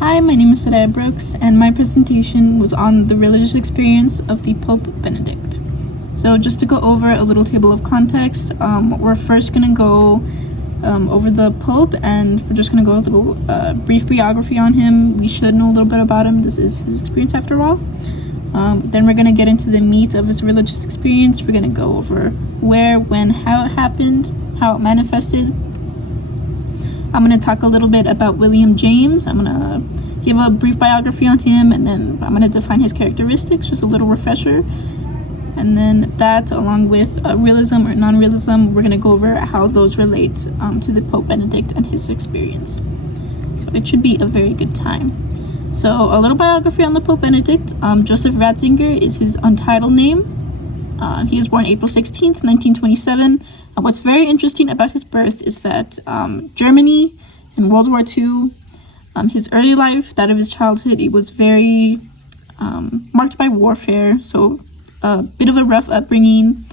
Hi, my name is Saraya Brooks, and my presentation was on the religious experience of the Pope Benedict. So just to go over a little table of context, we're first going to go over the Pope, and we're just going to go a little brief biography on him. We should know a little bit about him. This is his experience after all. Then we're going to get into the meat of his religious experience. We're going to go over where, when, how it happened, how it manifested. I'm going to talk a little bit about William James. I'm going to give a brief biography on him, and then I'm going to define his characteristics, just a little refresher. And then that, along with realism or non-realism, we're going to go over how those relate to the Pope Benedict and his experience. So it should be a very good time. So a little biography on the Pope Benedict. Joseph Ratzinger is his untitled name. He was born April 16th, 1927. What's very interesting about his birth is that Germany in World War II, his early life, that of his childhood, it was very marked by warfare, so a bit of a rough upbringing.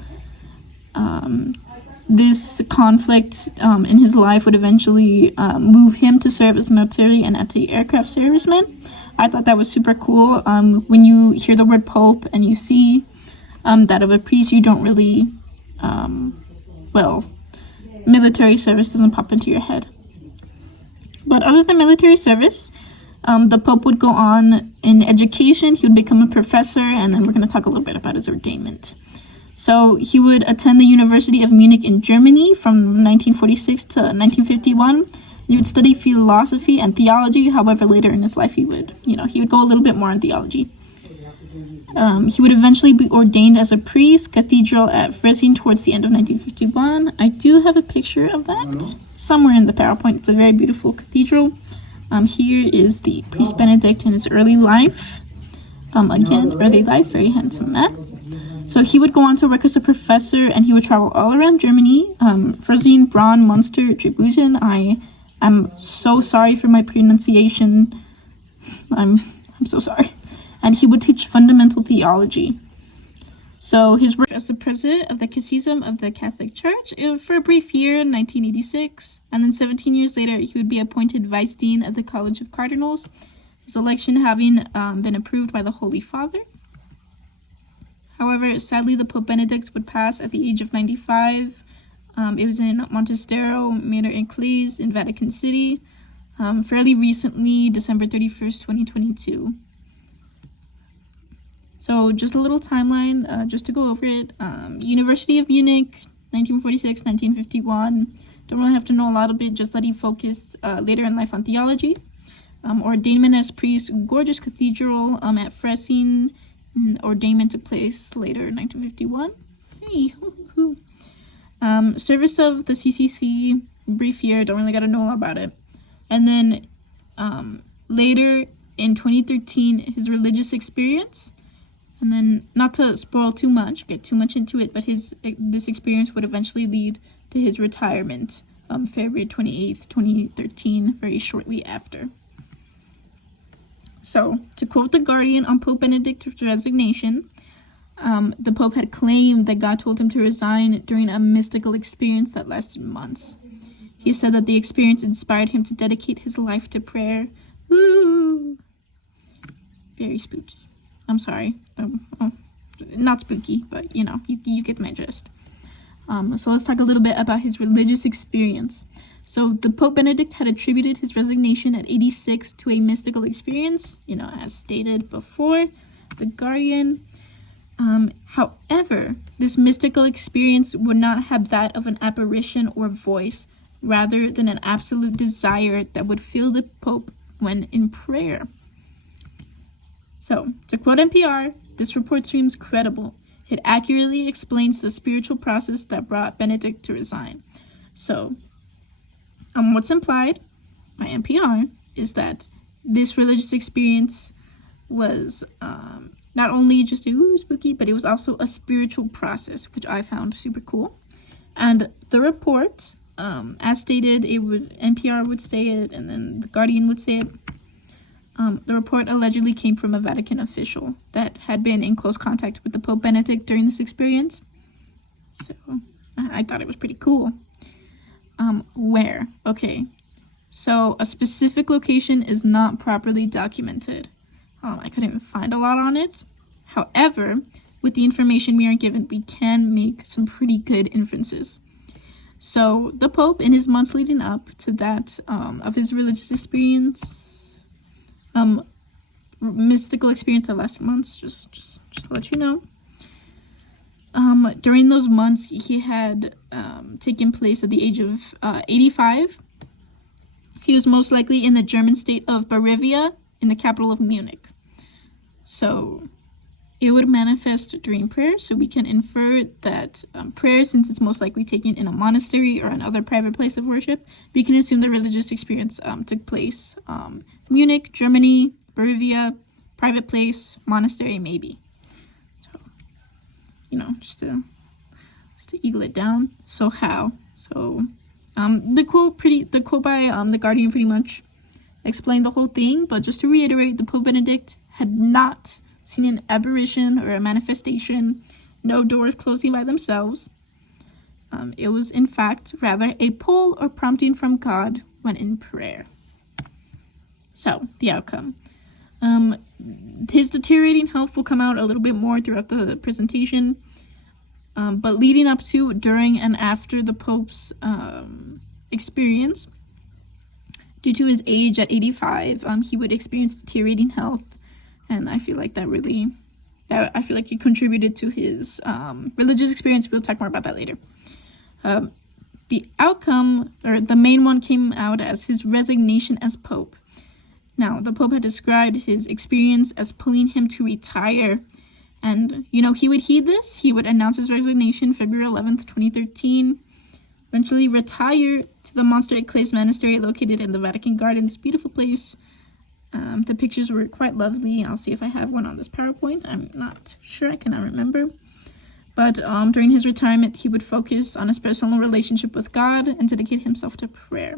This conflict in his life would eventually move him to serve as an artillery and anti-aircraft serviceman. I thought that was super cool. When you hear the word Pope and you see that of a priest, you don't really, military service doesn't pop into your head. But other than military service, the Pope would go on in education. He would become a professor, and then we're going to talk a little bit about his ordainment. So he would attend the University of Munich in Germany from 1946 to 1951. He would study philosophy and theology. However, later in his life, he would go a little bit more on theology. He would eventually be ordained as a priest, cathedral at Freising towards the end of 1951. I do have a picture of that somewhere in the PowerPoint. It's a very beautiful cathedral. Here is the priest Benedict in his early life. Early life, very handsome man. So he would go on to work as a professor, and he would travel all around Germany. Freising, Braun, Munster, Tributen. I am so sorry for my pronunciation. I'm so sorry. And he would teach fundamental theology. So his work as the president of the Catechism of the Catholic Church for a brief year in 1986, and then 17 years later he would be appointed vice dean of the College of Cardinals, his election having been approved by the Holy Father. However, sadly, the Pope Benedict would pass at the age of 95. It was in Montestero, Mater Ecclesiae in Vatican City, fairly recently, December 31st, 2022. So just a little timeline, just to go over it. University of Munich, 1946, 1951. Don't really have to know a lot of it, just that he focused later in life on theology. Ordainment as priest, gorgeous cathedral at Freising. Ordainment took place later in 1951. Hey, service of the CCC, brief year, don't really got to know a lot about it. And then later in 2013, his religious experience. And then, not to spoil too much, get too much into it, but this experience would eventually lead to his retirement, February 28th, 2013, very shortly after. So, to quote The Guardian on Pope Benedict's resignation, the Pope had claimed that God told him to resign during a mystical experience that lasted months. He said that the experience inspired him to dedicate his life to prayer. Woo! Very spooky. I'm sorry. Not spooky, but you get my gist. So let's talk a little bit about his religious experience. So the Pope Benedict had attributed his resignation at 86 to a mystical experience, as stated before, The Guardian. However, this mystical experience would not have that of an apparition or voice, rather than an absolute desire that would fill the Pope when in prayer. So, to quote NPR, this report seems credible. It accurately explains the spiritual process that brought Benedict to resign. So, what's implied by NPR is that this religious experience was not only just spooky, but it was also a spiritual process, which I found super cool. And the report, as stated, NPR would say it, and then The Guardian would say it. The report allegedly came from a Vatican official that had been in close contact with the Pope Benedict during this experience. So I thought it was pretty cool. Where? Okay. So a specific location is not properly documented. I couldn't even find a lot on it. However, with the information we are given, we can make some pretty good inferences. So the Pope, in his months leading up to that of his religious experience, mystical experience that lasted months, just to let you know, during those months, he had taken place at the age of 85. He was most likely in the German state of Bavaria, in the capital of Munich. So it would manifest during prayer, so we can infer that prayer, since it's most likely taken in a monastery or another private place of worship, we can assume the religious experience took place Munich, Germany, Bavaria, private place, monastery, maybe. So, just to eagle it down. So how? So the quote by the Guardian pretty much explained the whole thing, but just to reiterate, the Pope Benedict had not seen an apparition or a manifestation, no doors closing by themselves. It was, in fact, rather a pull or prompting from God when in prayer. So, the outcome. His deteriorating health will come out a little bit more throughout the presentation, but leading up to, during, and after the Pope's experience, due to his age at 85, he would experience deteriorating health. And I feel like it contributed to his religious experience. We'll talk more about that later. The outcome, or the main one, came out as his resignation as Pope. Now, the Pope had described his experience as pulling him to retire. And, he would heed this. He would announce his resignation February 11th, 2013. Eventually retire to the Monster Eccles Monastery located in the Vatican Gardens. Beautiful place. The pictures were quite lovely. I'll see if I have one on this PowerPoint. I'm not sure. I cannot remember. But during his retirement, he would focus on his personal relationship with God and dedicate himself to prayer.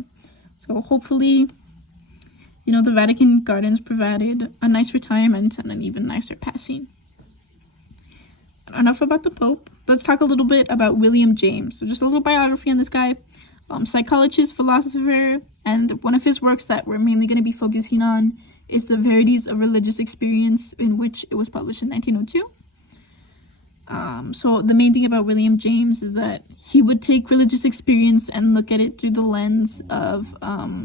So hopefully, the Vatican Gardens provided a nice retirement and an even nicer passing. Enough about the Pope. Let's talk a little bit about William James. So just a little biography on this guy. Psychologist, philosopher, and one of his works that we're mainly going to be focusing on is The Verities of Religious Experience, in which it was published in 1902. So the main thing about William James is that he would take religious experience and look at it through the lens of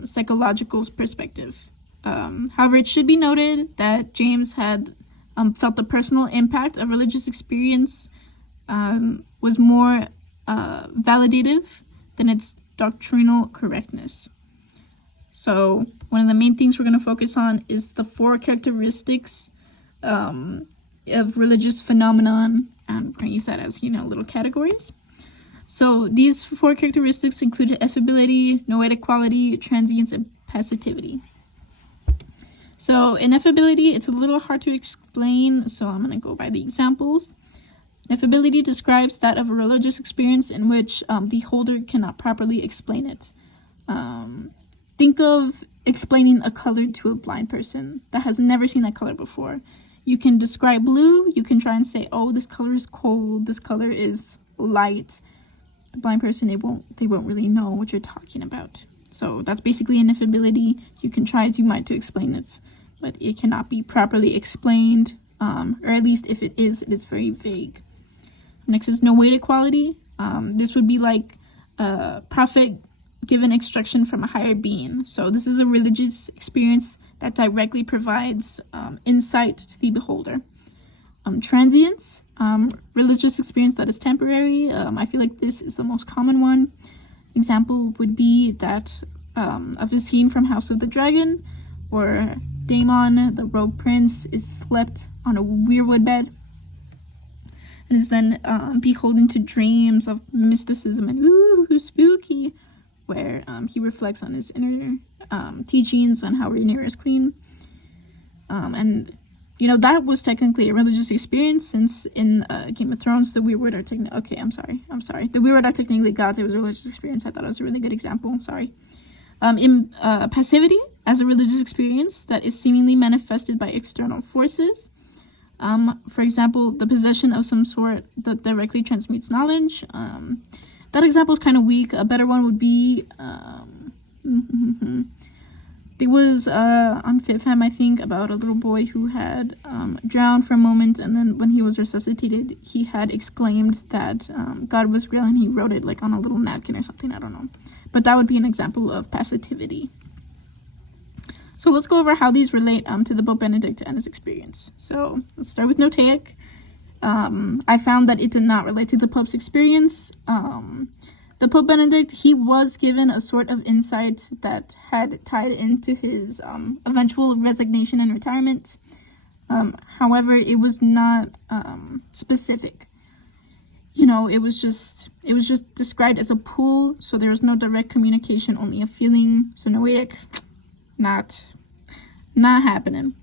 psychological perspective. However, it should be noted that James had felt the personal impact of religious experience was more validative than its doctrinal correctness. So one of the main things we're going to focus on is the 4 characteristics of religious phenomenon, and we're going to use that as, little categories. So these 4 characteristics included affability, noetic quality, transience, and passivity. So in affability, it's a little hard to explain, so I'm going to go by the examples. Affability describes that of a religious experience in which the holder cannot properly explain it. Think of explaining a color to a blind person that has never seen that color before. You can describe blue, you can try and say, oh, this color is cold, this color is light. The blind person, they won't really know what you're talking about. So that's basically an affability. You can try as you might to explain it, but it cannot be properly explained, or at least if it is very vague. Next is noetic quality. This would be like a prophet given instruction from a higher being. So this is a religious experience that directly provides insight to the beholder. Transience, religious experience that is temporary. I feel like this is the most common one. Example would be that of a scene from House of the Dragon, where Damon, the rogue prince, is slept on a weirwood bed and is then beholden to dreams of mysticism and ooh, spooky, where he reflects on his inner teachings on how Rhaenyra is queen. And that was technically a religious experience, since in Game of Thrones, the weirwood are technically... Okay, I'm sorry. The weirwood are technically gods. It was a religious experience. I thought it was a really good example. Sorry. In passivity, as a religious experience that is seemingly manifested by external forces. For example, the possession of some sort that directly transmutes knowledge. That example is kind of weak. A better one would be There was on FitFam, I think, about a little boy who had drowned for a moment, and then when he was resuscitated, he had exclaimed that God was real, and he wrote it like on a little napkin or something. I don't know, but that would be an example of passivity. So let's go over how these relate to the Pope Benedict and his experience. So let's start with Notaic. I found that it did not relate to the Pope's experience. The Pope Benedict, he was given a sort of insight that had tied into his eventual resignation and retirement. However, it was not specific. You know, it was just described as a pull, so there was no direct communication, only a feeling. So Noetic, not happening.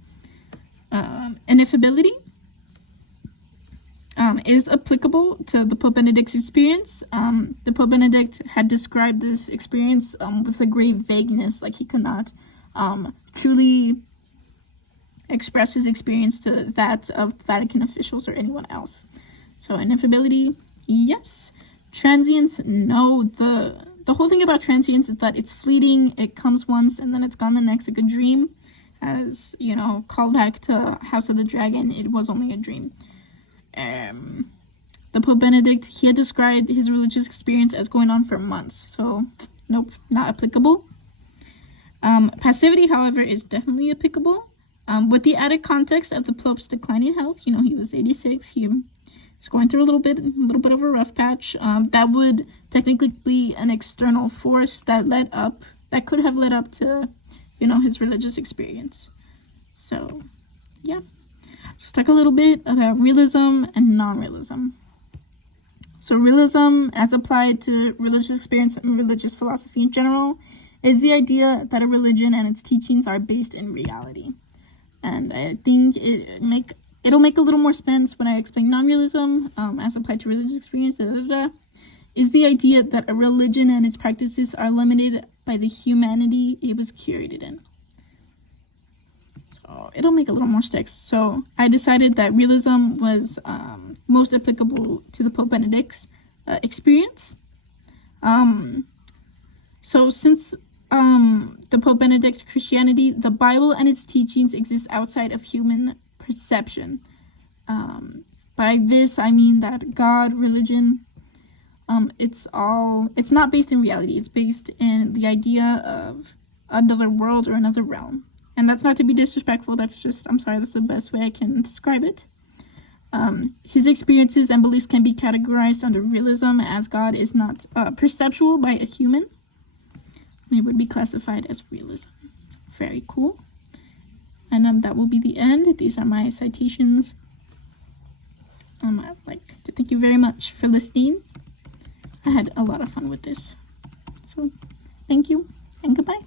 Ineffability is applicable to the Pope Benedict's experience. The Pope Benedict had described this experience with a great vagueness, like he could not truly express his experience to that of Vatican officials or anyone else. So ineffability, yes. Transience, no. The whole thing about transience is that it's fleeting, it comes once and then it's gone the next, like a dream. As, you know, call back to House of the Dragon, it was only a dream. The Pope Benedict, he had described his religious experience as going on for months, so nope, not applicable. Passivity, however, is definitely applicable. With the added context of the Pope's declining health, you know, he was 86, he was going through a little bit of a rough patch. That would technically be an external force that could have led up to, you know, his religious experience. So, yeah. Let's talk a little bit about realism and non-realism. So realism, as applied to religious experience and religious philosophy in general, is the idea that a religion and its teachings are based in reality. And I think it'll make a little more sense when I explain non-realism, as applied to religious experience, is the idea that a religion and its practices are limited by the humanity it was curated in. So it'll make a little more sense. So I decided that realism was most applicable to the Pope Benedict's experience. So since the Pope Benedict Christianity, the Bible and its teachings exist outside of human perception. By this I mean that God, religion, it's not based in reality. It's based in the idea of another world or another realm. And that's not to be disrespectful, that's the best way I can describe it. His experiences and beliefs can be categorized under realism, as God is not perceptual by a human. It would be classified as realism. Very cool. And that will be the end. These are my citations. I'd like to thank you very much for listening. I had a lot of fun with this. So, thank you, and goodbye.